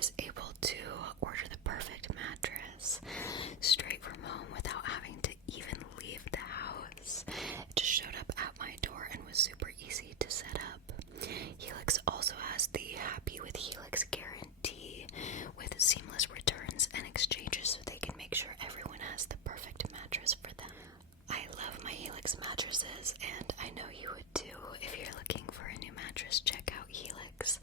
was able to order the perfect mattress straight from home without having to even leave the house. It just showed up at my door and was super easy to set up. Helix also has the Happy with Helix guarantee with seamless returns and exchanges so they can make sure everyone has the perfect mattress for them. I love my Helix mattresses, and I know you would too. If you're looking for a new mattress, check out Helix.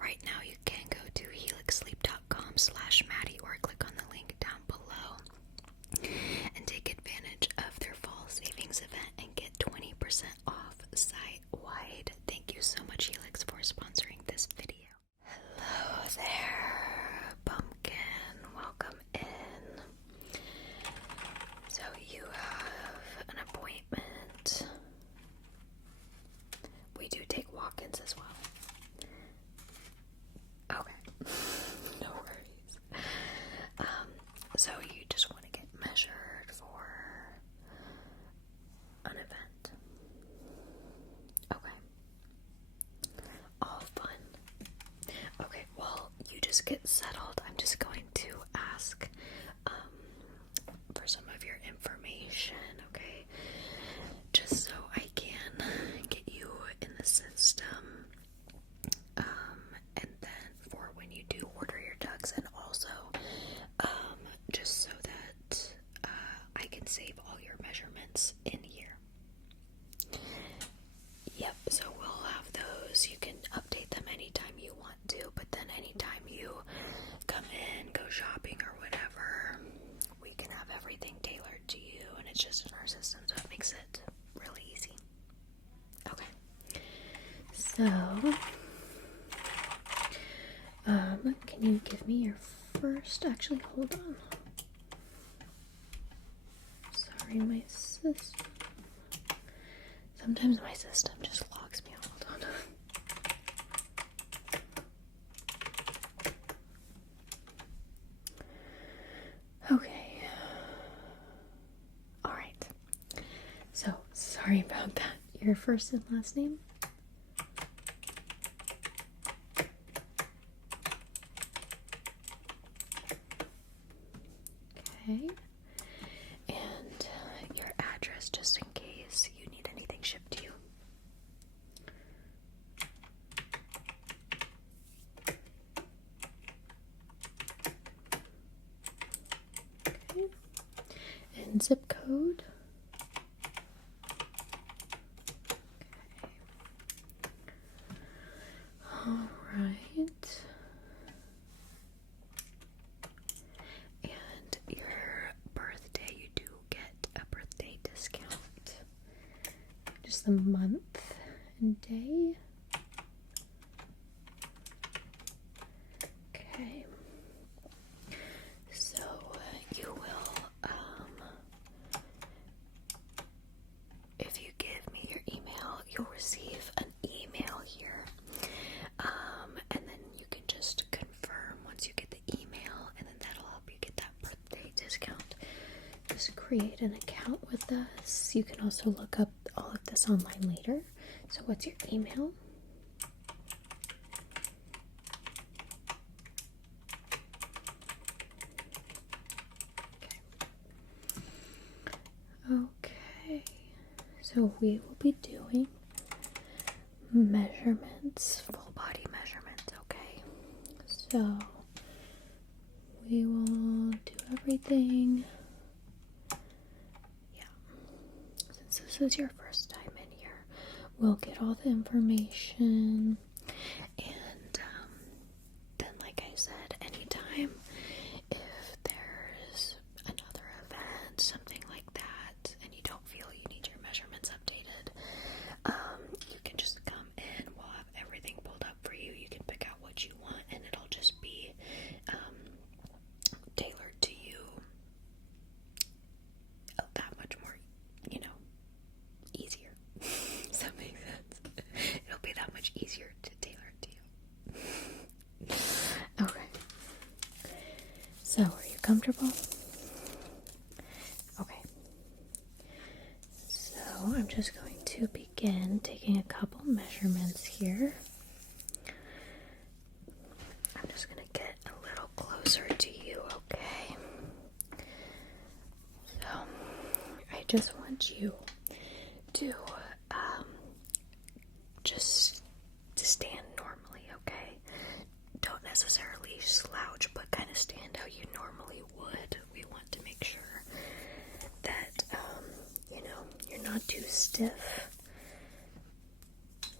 Right now you can go to helixsleep.com/Madi or click on the link down below and take advantage of their fall savings event and get 20% off site-wide. Thank you so much, Helix, for sponsoring this video. Hello there, pumpkin. Welcome in. So you have an appointment. We do take walk-ins as well. Okay. No worries. So you just want to get measured for an event. Okay. All fun. Okay, well, you just get settled. I'm just going to ask for some of your information, okay? Just so I can get you in the system. And then for when you do order your Tux, and also just so that I can save all your measurements in here. Yep, so we'll have those. You can update them anytime you want to, but then anytime you come in, go shopping or whatever, we can have everything tailored to you, and it's just in our system, so it makes it really easy. Okay. So, can you give me your first, actually, hold on. Sorry, my system. Sometimes my system just logs me. Hold on. Okay. Alright. So, sorry about that. Your first and last name? Okay. And your address, just in case you need anything shipped to you. Okay. And zip code. Okay. All right. And your birthday, you do get a birthday discount. Just the month and day. Okay. So you will, if you give me your email, you'll receive an email here. And then you can just confirm once you get the email, and then that'll help you get that birthday discount. Just create an account with us. You can also look up all of this online later. So what's your email? Okay. So we will be doing measurements, full body measurements, okay? So we will do everything. Yeah. Since this is your first time in here, we'll get all the information, and then, like I said, anytime if there's another event, something like that, and you don't feel you need your measurements updated, you can just come in. We'll have everything pulled up for you. You can pick out what you want, and it'll just be tailored to you that much more, easier. Does that make sense? It'll be that much easier to tailor it to you. Okay. So, are you comfortable? Okay. So, I'm just going to begin taking a couple measurements here. I'm just going to get a not too stiff.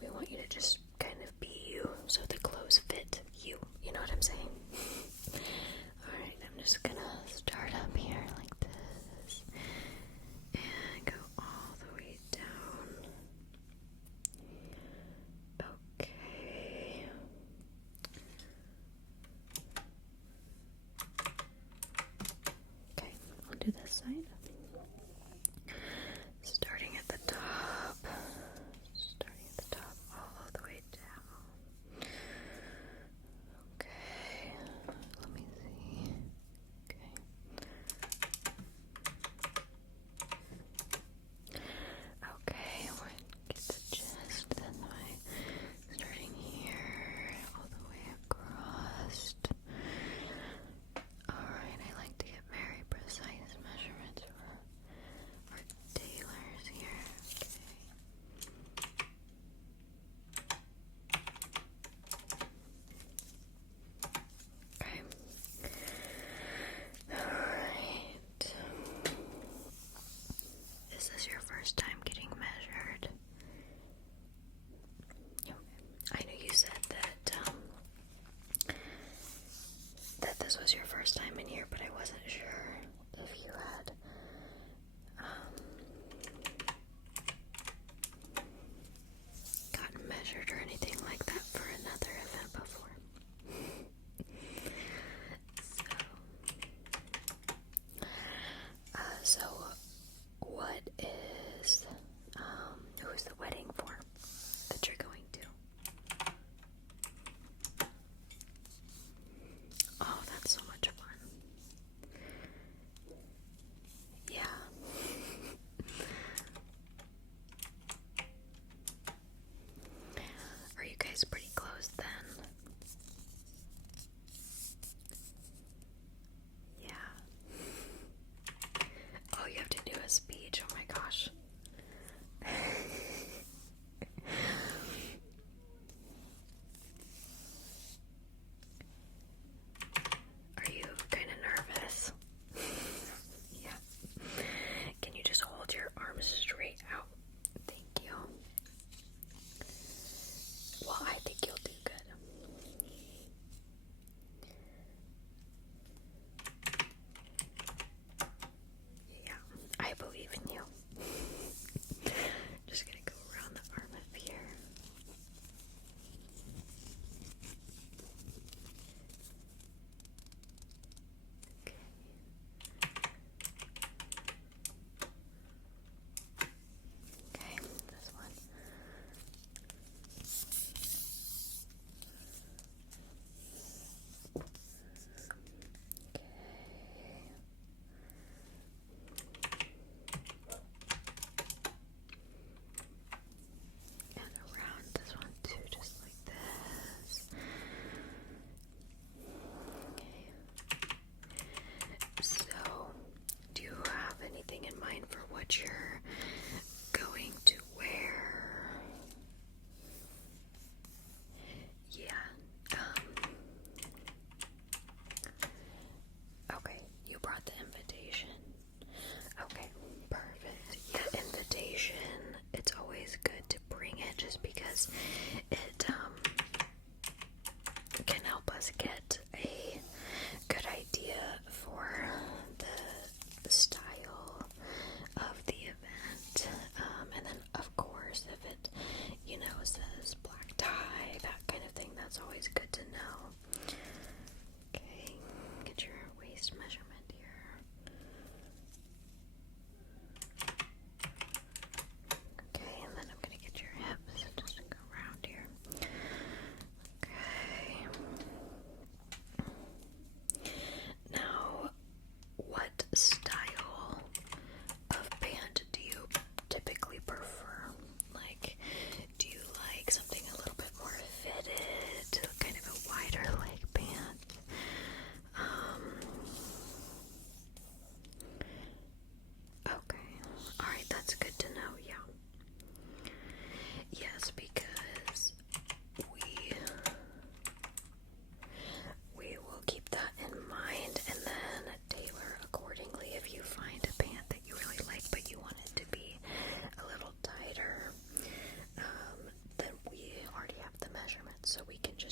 We want you to just kind of be you, so the clothes fit you. You know what I'm saying? Alright, I'm just gonna start up here like this and go all the way down. Okay. Okay, I'll do this side. Starting at the top.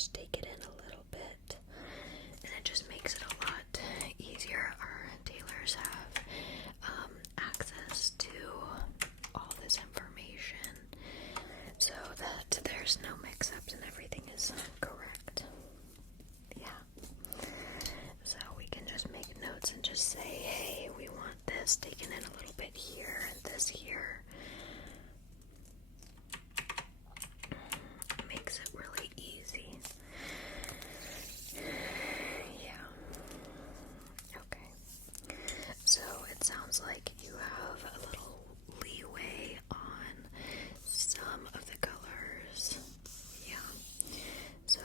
just take it in a little bit, and it just makes it a lot easier. Our tailors have access to all this information so that there's no mix-ups and everything is correct. Yeah. So we can just make notes and just say, hey, we want this taken in a little bit here and this here. Makes it really easy. Yeah. Okay. So it sounds like you have a little leeway on some of the colors. Yeah. So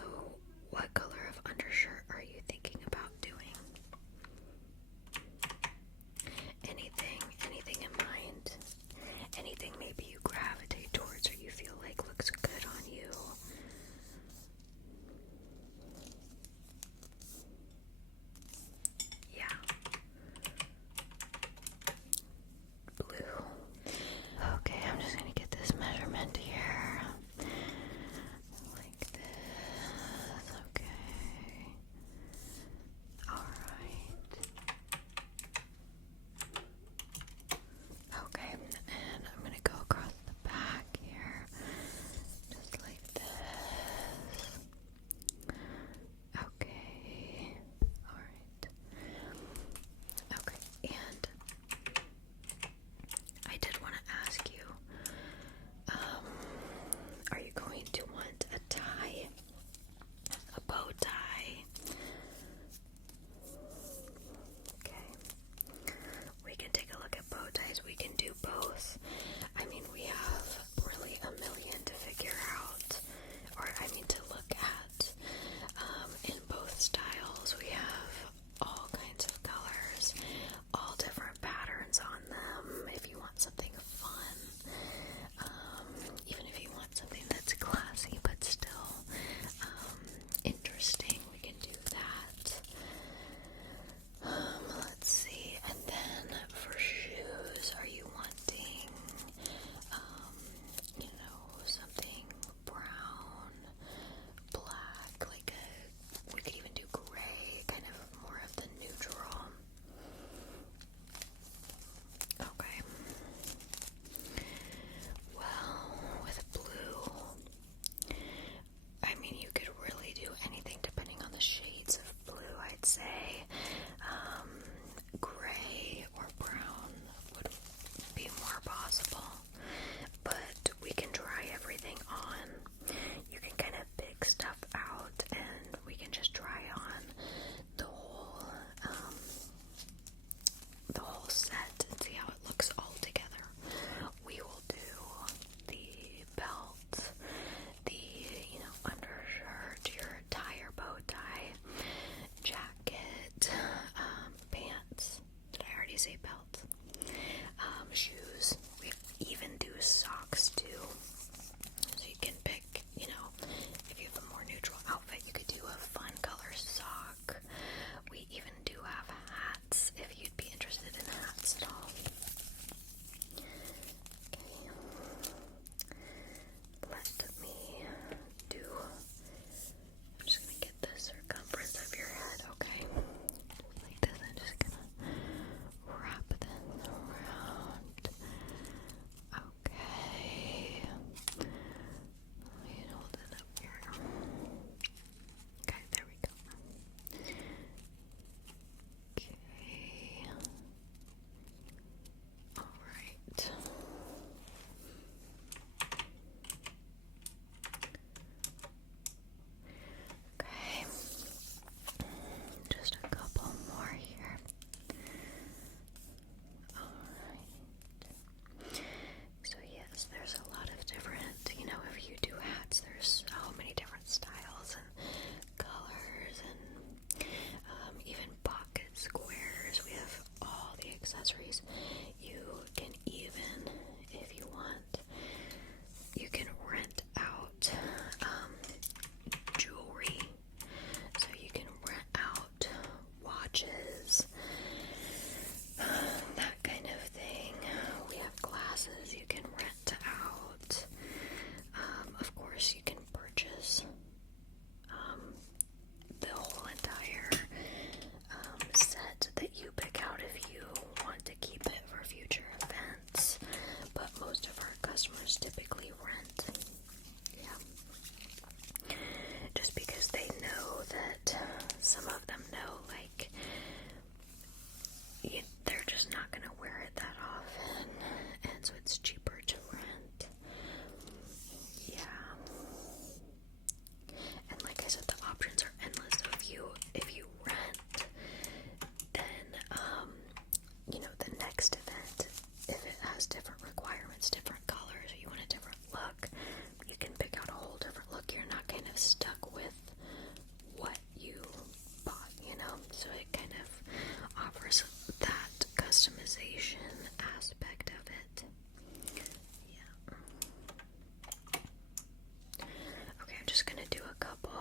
that some of them know, like, they're just not gonna wear it that often, and so it's cheaper to rent. Yeah. And like I said, the options are endless. So if you rent, then the next event, if it has different requirements, different colors, or you want a different look, you can pick out a whole different look. You're not kind of stuck with what you bought, so it kind of offers that customization aspect of it. Yeah. Okay, I'm just gonna do a couple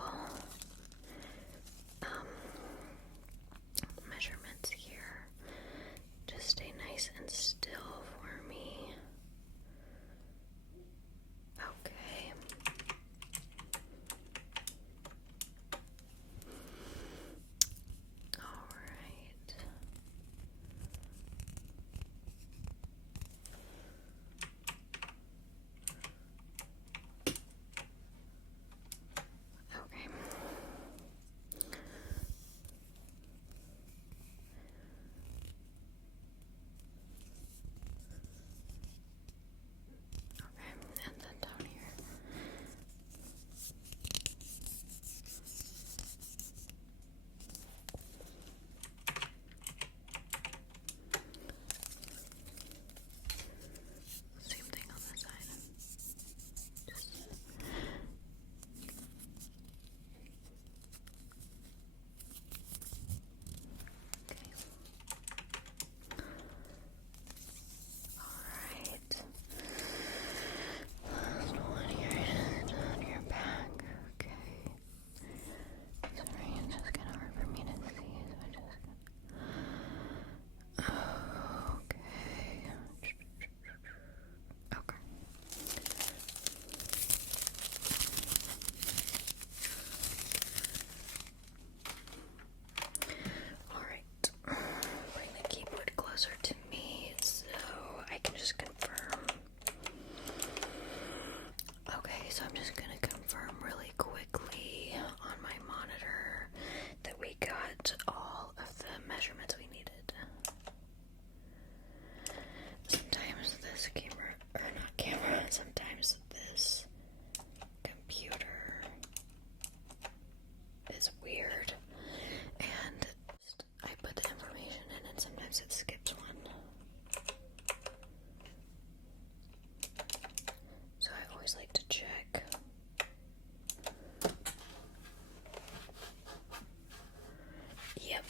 measurements here. Just stay nice and still for me. Okay. All right. Okay. Okay, and then down here. Same thing on this side. Okay. Alright. Last one here is on your back. Okay. Sorry, it's just kind of hard for me to see, so I just... Okay. Okay. Alright. Bring the keyboard closer to me so I can just confirm. Okay, so I'm just gonna confirm really quickly on my monitor that we got all of the measurements we needed. Sometimes this camera, or not camera, sometimes this computer is weird, and I put the information in and sometimes it skips one. So I always like to check. Yep,